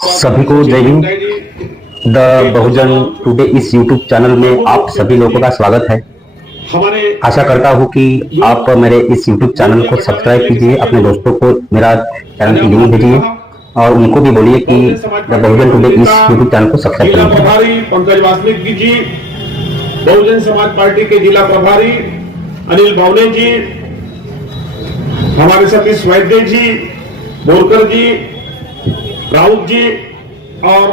सभी को जय हिंद। द बहुजन टुडे इस यूट्यूब चैनल में आप सभी लोगों का स्वागत है। आशा करता हूँ कि आप मेरे इस यूट्यूब चैनल को सब्सक्राइब कीजिए, अपने दोस्तों को मेरा चैनल की लिंक भेजिए और उनको भी बोलिए कि द बहुजन टुडे इस यूट्यूब चैनल को सब्सक्राइब जिला करें। प्रभारी पंकज वासनिक जी, बहुजन समाज पार्टी के जिला प्रभारी अनिल भावने जी, हमारे सतीश वैद्य जी, बोरकर जी, राउत जी और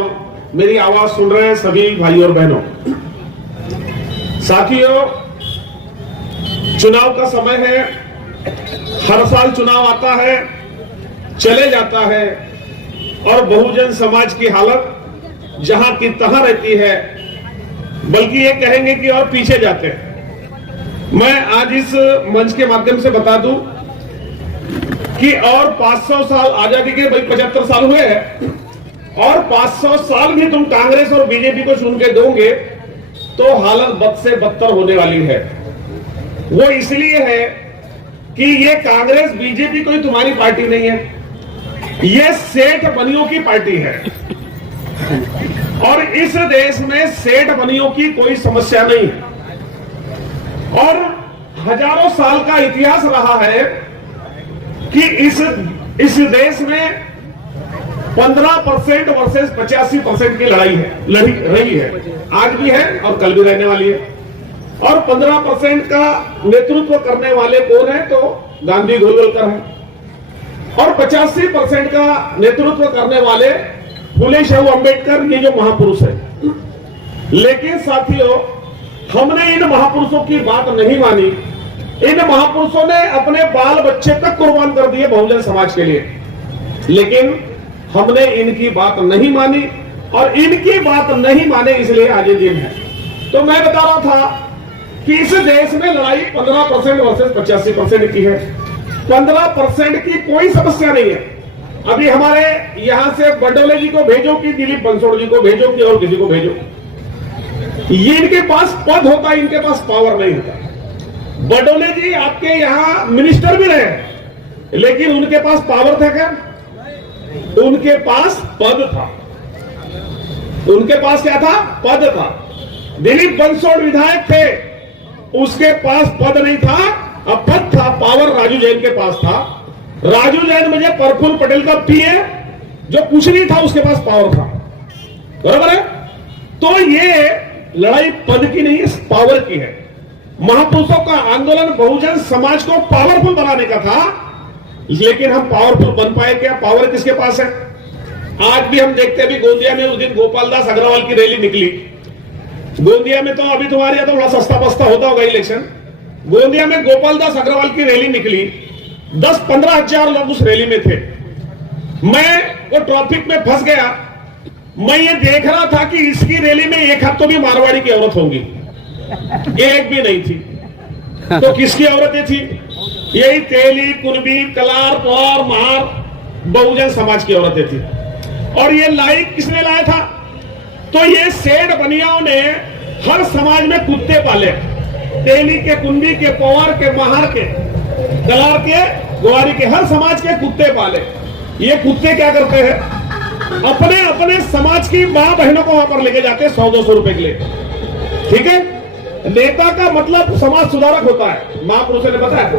मेरी आवाज सुन रहे हैं सभी भाई और बहनों। साथियों, चुनाव का समय है। हर साल चुनाव आता है, चले जाता है और बहुजन समाज की हालत जहां की तहां रहती है, बल्कि ये कहेंगे कि और पीछे जाते हैं। मैं आज इस मंच के माध्यम से बता दूं कि और 500 साल आजादी के, भाई 75 साल हुए हैं, और 500 साल भी तुम कांग्रेस और बीजेपी को चुन के दोगे तो हालत बद से बदतर होने वाली है। वो इसलिए है कि ये कांग्रेस बीजेपी कोई तुम्हारी पार्टी नहीं है, ये सेठ बनियों की पार्टी है और इस देश में सेठ बनियों की कोई समस्या नहीं है। और हजारों साल का इतिहास रहा है कि इस देश में 15% वर्सेस 85% की लड़ाई है, रही है, आज भी है और कल भी रहने वाली है। और 15% का नेतृत्व करने वाले कौन है? तो गांधी गोलवलकर है। और 85% का नेतृत्व करने वाले फुले शाहू अंबेडकर, ये जो महापुरुष है। लेकिन साथियों, हमने इन महापुरुषों की बात नहीं मानी। इन महापुरुषों ने अपने बाल बच्चे तक कुर्बान कर दिए बहुजन समाज के लिए, लेकिन हमने इनकी बात नहीं मानी और इनकी बात नहीं माने इसलिए आज ये दिन है। तो मैं बता रहा था कि इस देश में लड़ाई 15% वर्सेस 85% की है। 15% की कोई समस्या नहीं है। अभी हमारे यहां से बडोले जी को भेजो कि दिलीप बंसोड़ जी को भेजो कि और किसी को भेजो, ये इनके पास पद होता है, इनके पास पावर नहीं होता। बडोले जी आपके यहां मिनिस्टर भी रहे, लेकिन उनके पास पावर था क्या? उनके पास पद था। उनके पास क्या था? पद था। दिलीप बंसोड़ विधायक थे, उसके पास पद नहीं था, अब पद था, पावर राजू जैन के पास था। राजू जैन मुझे प्रफुल्ल पटेल का पीए, जो कुछ नहीं था, उसके पास पावर था। बराबर है? तो ये लड़ाई पद की नहीं है, पावर की है। महापुरुषों का आंदोलन बहुजन समाज को पावरफुल बनाने का था, लेकिन हम पावरफुल बन पाए क्या? पावर किसके पास है? आज भी हम देखते हैं, अभी गोंदिया में उस दिन गोपाल दास अग्रवाल की रैली निकली। गोंदिया में तो अभी तुम्हारे यहां तो बड़ा सस्ता पस्ता होता होगा इलेक्शन। गोंदिया में गोपाल दास अग्रवाल की रैली निकली, 10-15 हजार लोग उस रैली में थे। मैं वो ट्रैफिक में फंस गया। मैं ये देख रहा था कि इसकी रैली में एक हाथ तो भी मारवाड़ी की औरत होंगी, एक भी नहीं थी। तो किसकी औरतें थी? यही तेली, कुनबी, कलार, पवार, महार, बहुजन समाज की औरतें थी। और ये लाइक किसने लाया था? तो ये सेठ बनियाओं ने हर समाज में कुत्ते पाले, तेली के, कुनबी के, पवार के, महार के, कलार के, ग्वारी के, हर समाज के कुत्ते पाले। ये कुत्ते क्या करते हैं? अपने अपने समाज की मां बहनों को वहां पर लेके जाते हैं 100-200 रुपए के लिए। ठीक है? नेता का मतलब समाज सुधारक होता है, महापुरुषों ने बताया।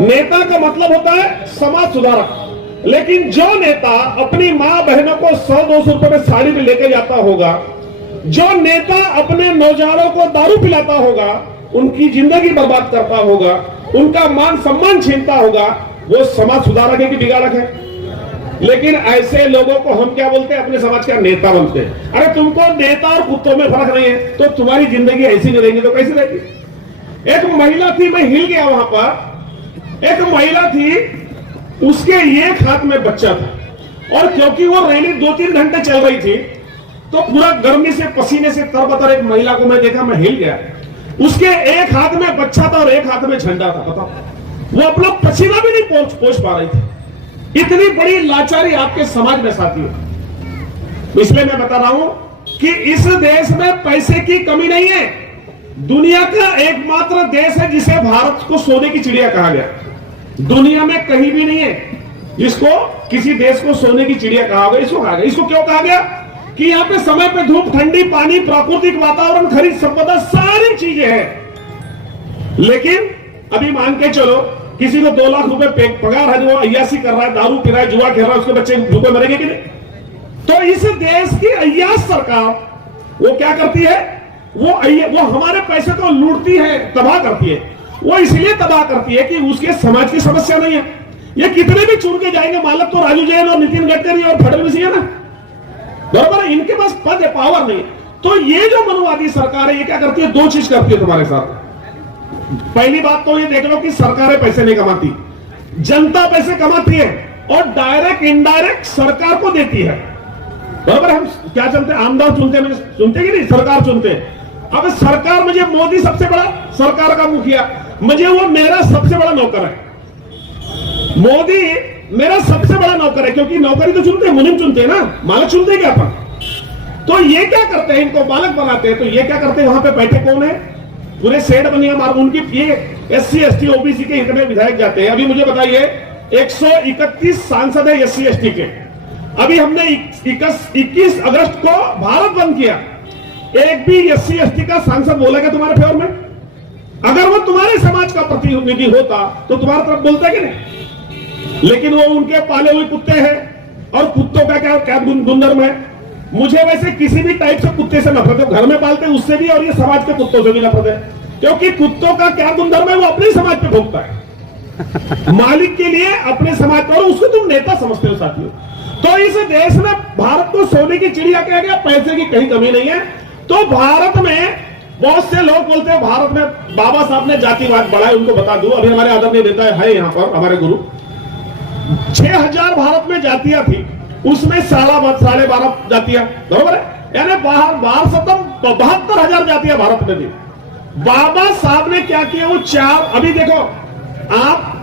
नेता का मतलब होता है समाज सुधारक। लेकिन जो नेता अपनी मां बहनों को 100-200 रुपए में साड़ी में लेके जाता होगा, जो नेता अपने नौजवानों को दारू पिलाता होगा, उनकी जिंदगी बर्बाद करता होगा, उनका मान सम्मान छीनता होगा, वो समाज सुधारक है कि बिगाड़क है? लेकिन ऐसे लोगों को हम क्या बोलते हैं? अपने समाज का नेता बोलते हैं। अरे तुमको नेता और कुत्तों में फर्क नहीं है, तो तुम्हारी जिंदगी ऐसी नहीं रहेगी तो कैसी रहेगी? एक महिला थी, मैं हिल गया वहां पर। एक महिला थी, उसके एक हाथ में बच्चा था, और क्योंकि वो रैली 2-3 घंटे चल रही थी, तो पूरा गर्मी से, पसीने से तरबतर एक महिला को मैं देखा, मैं हिल गया। उसके एक हाथ में बच्चा था और एक हाथ में झंडा था। बताओ, वो अपना पसीना भी नहीं पोंछ पा रही थी। इतनी बड़ी लाचारी आपके समाज में साथियों। इसलिए मैं बता रहा हूं कि इस देश में पैसे की कमी नहीं है। दुनिया का एकमात्र देश है जिसे भारत को सोने की चिड़िया कहा गया, दुनिया में कहीं भी नहीं है। जिसको किसी देश को सोने की चिड़िया कहा गया, इसको कहा गया। इसको क्यों कहा गया? कि यहाँ पे समय पे धूप, ठंडी, पानी, प्राकृतिक वातावरण, खनिज संपदा, सारी चीजें हैं। लेकिन अभी मान के चलो किसी को 2 लाख रुपए पगार है, जो अय्यासी कर रहा है, दारू पी रहा है, जुआ खेल रहा है, उसके बच्चे भूखे मरेंगे कि नहीं? तो इस देश की अय्यास सरकार वो क्या करती है? वो हमारे पैसे को लूटती है, तबाह करती है। वो इसलिए तबाह करती है कि उसके समाज की समस्या नहीं है। ये कितने भी चुन के जाएंगे, मालिक तो राजू जैन और नितिन गडकरी और फडणवीस है ना, बराबर है। इनके पास पद है, पावर नहीं। तो ये जो मनोवादी सरकार है, ये क्या करती है? 2 चीज करती है तुम्हारे साथ। पहली बात तो ये देख लो कि सरकारें पैसे नहीं कमाती, जनता पैसे कमाती है और डायरेक्ट इनडायरेक्ट सरकार को देती है, बराबर। हम क्या चुनते हैं? आमदार चुनते हैं, चुनते कि नहीं? सरकार चुनते हैं। अब सरकार, मुझे मोदी सबसे बड़ा सरकार का मुखिया, मुझे वो मेरा सबसे बड़ा नौकर है। मोदी मेरा सबसे बड़ा नौकर है, क्योंकि नौकरी तो चुनते हैं, मुनिम चुनते हैं ना, मालिक चुनते हैं क्या अपन? तो ये क्या करते हैं? इनको मालिक बनाते हैं। तो ये क्या करते हैं? वहां पे बैठे कौन है? पूरे सेठ बनिया मार, उनकी ये SC ST OBC के हित में विधायक जाते हैं। अभी मुझे बताइए 131 सांसद है SC ST के। अभी हमने 21 अगस्त को भारत बंद किया, एक भी SC ST का सांसद बोलेगा तुम्हारे फेवर में? अगर वो तुम्हारे समाज का प्रतिनिधि होता तो तुम्हारी तरफ बोलता कि नहीं? लेकिन वो उनके पाले हुए कुत्ते हैं, और कुत्तों का क्या गुणधर्म है? मुझे वैसे किसी भी टाइप से कुत्ते से नफरत है, घर में पालते उससे भी, और ये समाज के कुत्तों से भी नफरत है। क्योंकि कुत्तों का क्या गुणधर्म है? वो अपने समाज पे भोगता है, मालिक के लिए अपने समाज पर, उसको तुम नेता समझते हो साथियों। तो इस देश में भारत को सोने की चिड़िया कहा गया, पैसे की कहीं कमी नहीं है। तो भारत में बहुत से लोग बोलते हैं भारत में बाबा साहब ने जातिवाद बढ़ाया। उनको बता दूं, अभी हमारे आदरणीय नेता है यहाँ पर, हमारे गुरु, 6000 भारत में जातियां थी, उसमें 12.5 जातियां, बरोबर है, यानी बाहर सतम 72,000 जातियां भारत में थी। बाबा साहब ने क्या किया? वो 4, अभी देखो आप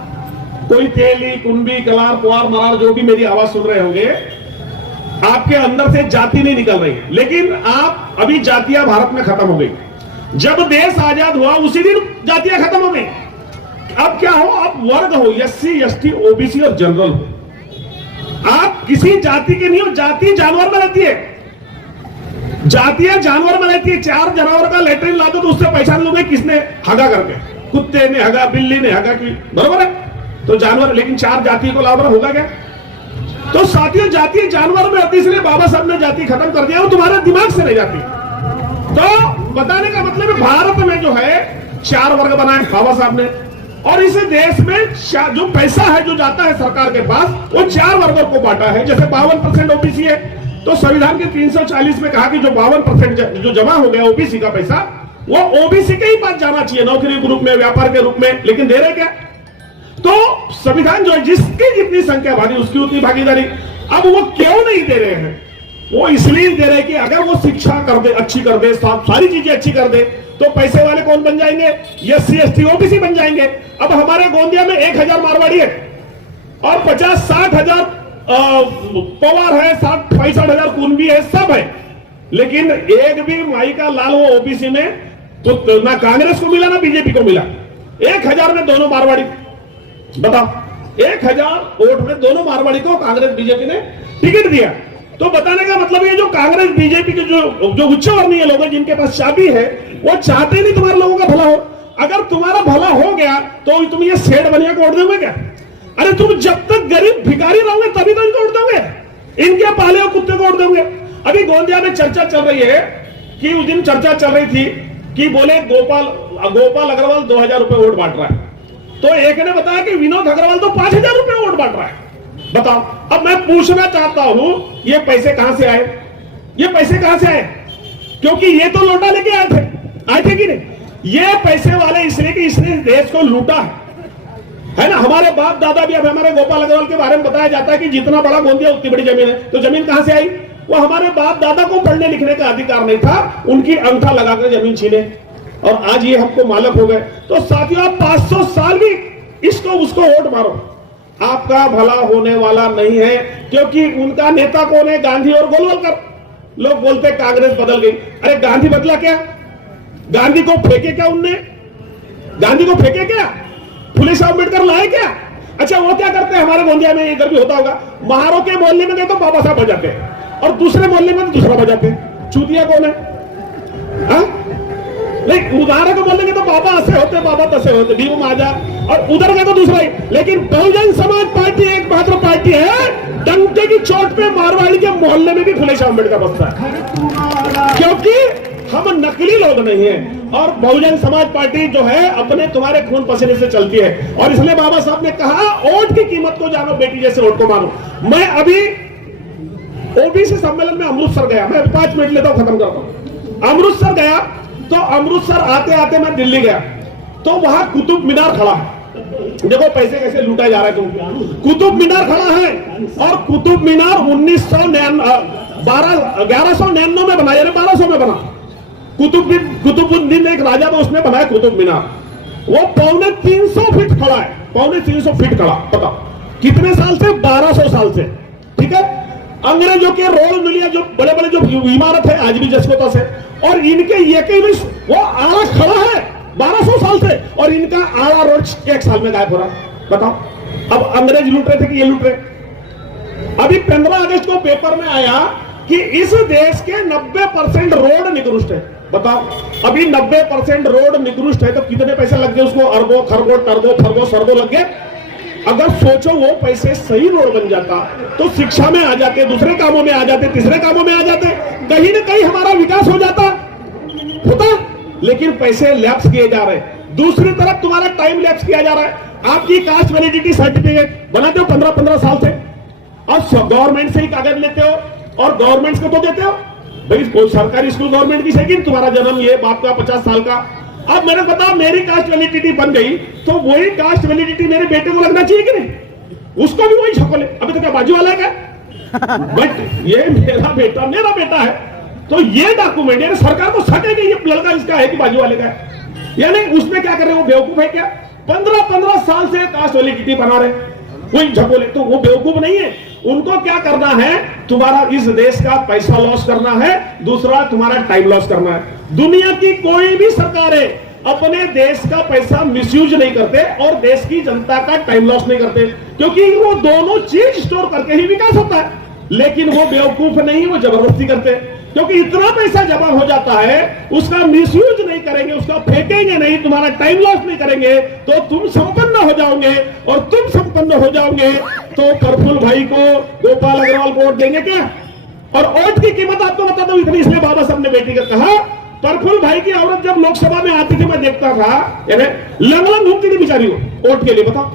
कोई तेली, कुंभी, कलार, पुआर, मरार, जो भी मेरी आवाज सुन रहे होंगे, आपके अंदर से जाति नहीं निकल रही, लेकिन आप अभी जातियां भारत में खत्म हो गई। जब देश आजाद हुआ उसी दिन जातियां खत्म हो गई। अब क्या हो? आप वर्ग हो, SC ST OBC और जनरल हो। आप किसी जाति के नहीं हो। जाति जानवर में रहती है, जातियां जानवर में रहती है। 4 जानवर का लेटरिन ला दो तो उससे पहचान लोगे किसने हगा करके, कुत्ते ने हगा, बिल्ली ने हगा की, बरोबर है? तो जानवर, लेकिन 4 जाति को लाभ होगा क्या? तो साथियों, जाति जानवर में होती, इसलिए बाबा साहब ने जाति खत्म कर दिया, वो तुम्हारे दिमाग से नहीं जाती। तो बताने का मतलब है, भारत में जो है 4 वर्ग बनाए बाबा साहब ने, और इस देश में जो पैसा है जो जाता है सरकार के पास, वो 4 वर्गों को बांटा है। जैसे 52% OBC है, तो संविधान के 340 में कहा कि जो 52% जो जमा हो गया OBC का पैसा, वो OBC के ही पास जाना चाहिए, नौकरी के रूप में, व्यापार के रूप में। लेकिन दे रहे क्या? तो संविधान जो है, जिसकी जितनी संख्या भागी उसकी उतनी भागीदारी। अब वो क्यों नहीं दे रहे हैं? वो इसलिए दे रहे कि अगर वो शिक्षा कर दे, अच्छी कर दे, सारी चीजें अच्छी कर दे, तो पैसे वाले कौन बन जाएंगे? SC ST OBC बन जाएंगे। अब हमारे गोंदिया में 1000 मारवाड़ी है और 50-60 हजार पवार है, 60-65 कुंभी है, सब है। लेकिन एक भी माई का लाल वो OBC में तो ना कांग्रेस को मिला ना बीजेपी को मिला। 1000 में दोनों मारवाड़ी, बताओ, 1000 वोट में दोनों मारवाड़ी को कांग्रेस बीजेपी ने टिकट दिया। तो बताने का मतलब ये, जो कांग्रेस बीजेपी के जो उच्च वर्णीय लोग हैं, जिनके पास चाबी है, वो चाहते नहीं तुम्हारे लोगों का भला हो। अगर तुम्हारा भला हो गया तो तुम ये सेठ बनिया को वोट दोगे क्या? अरे तुम जब तक गरीब भिखारी रहोगे तभी तो इनको वोट दोगे, इनके पाले हुए कुत्ते को वोट दोगे। अभी गोंदिया में चर्चा चल रही है कि उस दिन चर्चा चल रही थी कि बोले गोपाल अग्रवाल 2000 रुपए वोट बांट रहा है। तो एक ने बताया कि विनोद अग्रवाल तो 5000 रुपए वोट बांट रहा है। बताओ, अब मैं पूछना चाहता हूं, ये पैसे कहां से आए? ये पैसे कहां से आए? क्योंकि ये तो लौटा लेके आए थे कि नहीं? ये पैसे वाले इसलिए कि इसने देश को लूटा है ना। हमारे बाप दादा भी, अब हमारे गोपाल अग्रवाल के बारे में बताया जाता है कि जितना बड़ा गोंदिया उतनी बड़ी जमीन है। तो जमीन कहां से आई? वो हमारे बाप दादा को पढ़ने लिखने का अधिकार नहीं था, उनकी अंगूठा लगाकर जमीन छीने, और आज ये हमको मालक हो गए। तो साथियों, आप 500 साल भी इसको उसको वोट मारो, आपका भला होने वाला नहीं है। क्योंकि उनका नेता कौन है? गांधी और गोलवलकर। लोग बोलते कांग्रेस बदल गई। अरे गांधी बदला क्या? गांधी को फेंके क्या उनने? गांधी को फेंके क्या? फुले साहब अम्बेडकर लाए क्या? अच्छा वो क्या करते हैं, हमारे गोंदिया में इधर भी होता होगा, महारों के मोहल्ले में गए तो बाबा साहब बजाते हैं और दूसरे मोहल्ले में तो दूसरा बजाते हैं। चूतिया कौन है? नहीं, उदाहरण को बोलेंगे तो बाबा ऐसे होते, बाबा तसे होते, भीम महाजा, और उधर का तो दूसरा ही। लेकिन बहुजन समाज पार्टी एकमात्र पार्टी है डंके की चोट पे मारवाड़ी के मोहल्ले में भी फुले शाह अम्बेडकर बसता है, क्योंकि हम नकली लोग नहीं हैं। और बहुजन समाज पार्टी जो है अपने तुम्हारे खून पसीने से चलती है, और इसलिए बाबा साहब ने कहा वोट की कीमत को जानो, बेटी जैसे वोट को मानो। मैं अभी ओबीसी सम्मेलन में अमृतसर गया, मैं 5 मिनट लेता हूं, खत्म करता हूं। अमृतसर गया तो अमृतसर आते आते मैं दिल्ली गया तो वहां कुतुब मीनार खड़ा है। देखो पैसे कैसे लूटा जा रहा है तुम। कुतुब मीनार खड़ा है और कुतुब मीनार 1199 में बना, यानी 1200 में बना। कुतुबुद्दीन एक राजा था, उसने बनाया कुतुब मीनार। वो 350 फीट खड़ा है, 350 फीट खड़ा। बताओ कितने साल से? 1200 साल से। ठीक है, अंग्रेजों के रोल मिलिया जो बड़े बड़े जो इमारत है आज भी जसकोता से, और इनके ये के भी वो आला खड़ा है 1200 साल से, और इनका आला रोड 1 साल में गायब हो रहा है। बताओ अब अंग्रेज लूट रहे थे कि ये लूट रहे? अभी 15 अगस्त को पेपर में आया कि इस देश के 90% रोड निकृष्ट है। बताओ अभी 90% रोड निकृष्ट है तो कितने पैसे लग गए उसको? अरबों खरबों टर्बो खरबों सरबों लग गए। अगर सोचो वो पैसे सही रोड बन जाता तो शिक्षा में आ जाते, दूसरे कामों में आ जाते, तीसरे कामों में आ जाते, कहीं ना कहीं हमारा विकास हो जाता होता। लेकिन पैसे लैप्स किए जा रहे हैं। दूसरी तरफ तुम्हारा टाइम लैप्स किया जा रहा है। आपकी कास्ट वैलिडिटी सर्टिफिकेट बनाते हो 15-15 साल से, और गवर्नमेंट से ही कागज लेते हो और गवर्नमेंट को तो देते हो। भाई कोई सरकारी स्कूल गवर्नमेंट की है, तुम्हारा जन्म ये बाप का 50 साल का। अब मैंने बताया मेरी कास्ट वैलिडिटी बन गई तो वही कास्ट वैलिडिटी मेरे बेटे को लगना चाहिए कि नहीं? उसको भी वही छकोले। अभी तो क्या बाजू वाला है क्या? बट ये मेरा बेटा है तो ये डॉक्यूमेंट यानी सरकार को शक है कि ये लड़का इसका है कि बाजू वाले का है, यानी उसमें क्या कर रहे हैं? वो बेवकूफ है क्या? 15-15 साल से कास्ट वैलिडिटी बना रहे, कोई झकोले। तो वो बेवकूफ नहीं है, उनको क्या करना है? तुम्हारा इस देश का पैसा लॉस करना है, दूसरा तुम्हारा टाइम लॉस करना है। दुनिया की कोई भी सरकारें अपने देश का पैसा मिसयूज नहीं करते और देश की जनता का टाइम लॉस नहीं करते, क्योंकि वो दोनों चीज स्टोर करके ही विकास होता है। लेकिन वो बेवकूफ नहीं, वो जबरदस्ती करते, क्योंकि इतना पैसा जमा हो जाता है, उसका मिसयूज नहीं करेंगे, उसका फेंकेंगे नहीं, तुम्हारा टाइम लॉस नहीं करेंगे तो तुम संपन्न हो जाओगे। और तुम संपन्न हो जाओगे तो प्रफुल्ल भाई को, गोपाल अग्रवाल को वोट देंगे क्या? और वोट की कीमत आपको बता दो इतनी, इसलिए बाबा साहब ने बेटी का कहा। प्रफुल्ल भाई की औरत जब लोकसभा में आती थी मैं देखता था, लंग घूमती थी बेचारी वो वोट के लिए, बताओ।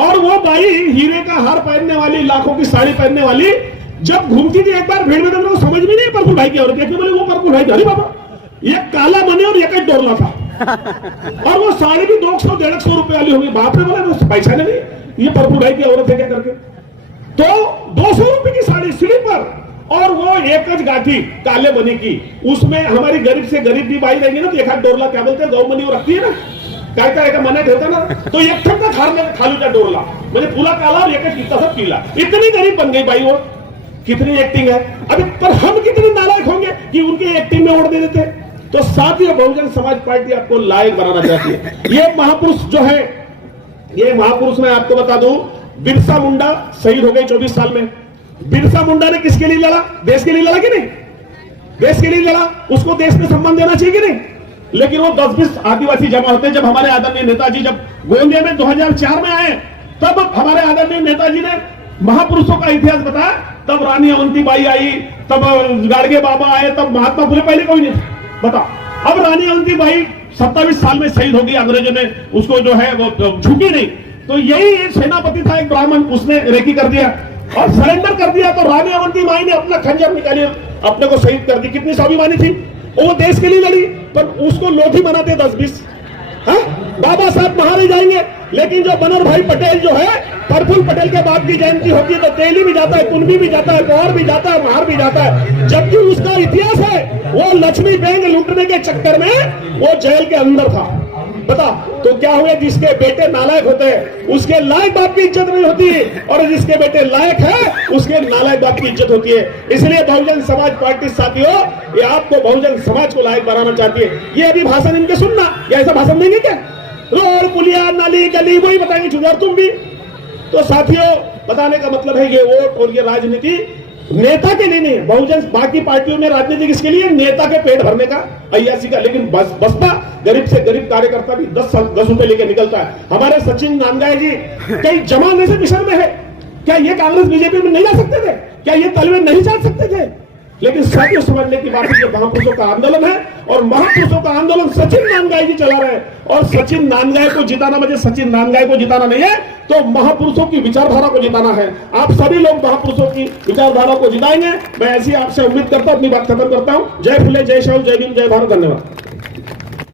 और वो बाई हीरे का हार पहनने वाली, लाखों की साड़ी पहनने वाली, जब घूमती थी एक बार भीड़ में तो मेरे को समझ में नहीं प्रफुल्ल भाई की औरत देखने बोले वो प्रफुल्ल भाई, अरे बाबा ये काला मने और एक डोरला था, और वो साड़ी भी 200-150 रुपए वाली होगी। बाप रे, बोले पैसा नहीं, ये प्रफुल्ल भाई की औरत है क्या करके? तो 200 रुपए की साड़ी स्लीपर, और वो एकच गाठी काले मनी की, उसमें हमारी गरीब से गरीब भी बाई रहेंगी ना तो एक हाथ डोरला, क्या बोलते हैं, गौ मनी वो रखती है ना, काय का मना ठेवता ना, तो एक ठप्पा खालूचा डोरला म्हणजे पुला काला और एक तसा पीला। इतनी गरीब बन गई बाई वो। कितनी एक्टिंग है अभी, पर हम कितने नालायक होंगे कि उनके एक्टिंग में वोट दे देते। तो साथियों बहुजन समाज पार्टी आपको लायक बनाना चाहती है। ये महापुरुष जो है, ये महापुरुष मैं आपको बता दूं, बिरसा मुंडा शहीद हो गए 24 साल में। बिरसा मुंडा ने किसके लिए लड़ा? देश के लिए लड़ा कि नहीं? देश के लिए लड़ा, उसको देश में सम्मान देना चाहिए कि नहीं? लेकिन वो 10-20 आदिवासी जमा होते। जब हमारे आदरणीय नेताजी जब गोंदिया में 2004 में आए, तब हमारे आदरणीय नेताजी ने महापुरुषों का इतिहास बताया। तब रानी अवंतीबाई आई, तब गाड़गे बाबा आए, तब महात्मा फुले, पहले कोई नहीं था। बताओ अब रानी अवंतीबाई 27 साल में शहीद हो गई, अंग्रेजों ने उसको जो है वो झुकी नहीं। तो यही सेनापति था एक ब्राह्मण, उसने रेकी कर दिया और सरेंडर कर दिया। तो रानी अवंतीबाई ने अपना खंजर निकाली, अपने को शहीद कर दी। कितनी स्वाभिमानी थी वो, देश के लिए लड़ी, पर उसको लोग ही मनाते 10-20। बाबा साहब बाहर ही जाएंगे, लेकिन जो बनर भाई पटेल जो है, प्रफुल्ल पटेल के बाप की जयंती होती है तो तेली भी जाता है, कुंभी भी जाता है, गौर भी जाता है, महार भी जाता है। जबकि उसका इतिहास है वो लक्ष्मी बैंक लूटने के चक्कर में वो जेल के अंदर था। बता तो क्या हुआ? जिसके बेटे नालायक होते हैं उसके लायक बाप की इज्जत नहीं होती, और जिसके बेटे लायक है उसके नालायक बाप की इज्जत होती है। इसलिए बहुजन समाज पार्टी साथियों, ये आपको बहुजन समाज को लायक बनाना चाहती है। ये अभी भाषण इनके सुनना, या ऐसा भाषण देंगे क्या? रोड पुलिया नाली गली वही बताएंगे, चुनाव तुम भी तो साथियों, बताने का मतलब है ये वोट और ये राजनीति नेता के लिए नहीं है। बहुजन बाकी पार्टियों में राजनीति किसके लिए? नेता के पेट भरने का, अय्यासी का। लेकिन बसपा गरीब से गरीब कार्यकर्ता भी 10 रुपए लेके निकलता है। हमारे सचिन नांदगाय जी कई जमाने से मिशन में है। क्या ये कांग्रेस बीजेपी में नहीं जा सकते थे? क्या ये तलवे नहीं चल सकते थे? लेकिन साथियों, समझने की बात है, ये महापुरुषों का आंदोलन है और महापुरुषों का आंदोलन सचिन नांदगाय जी चला रहे हैं। और सचिन नांदगाय को जिताना, मुझे सचिन नांदगाय को जिताना नहीं है, तो महापुरुषों की विचारधारा को जिताना है। आप सभी लोग महापुरुषों की विचारधारा को जिताएंगे। मैं ऐसी आपसे उम्मीद करता हूं। अपनी बात खत्म करता हूं। जय फुले, जय शाहू, जय भीम, जय भारत। धन्यवाद।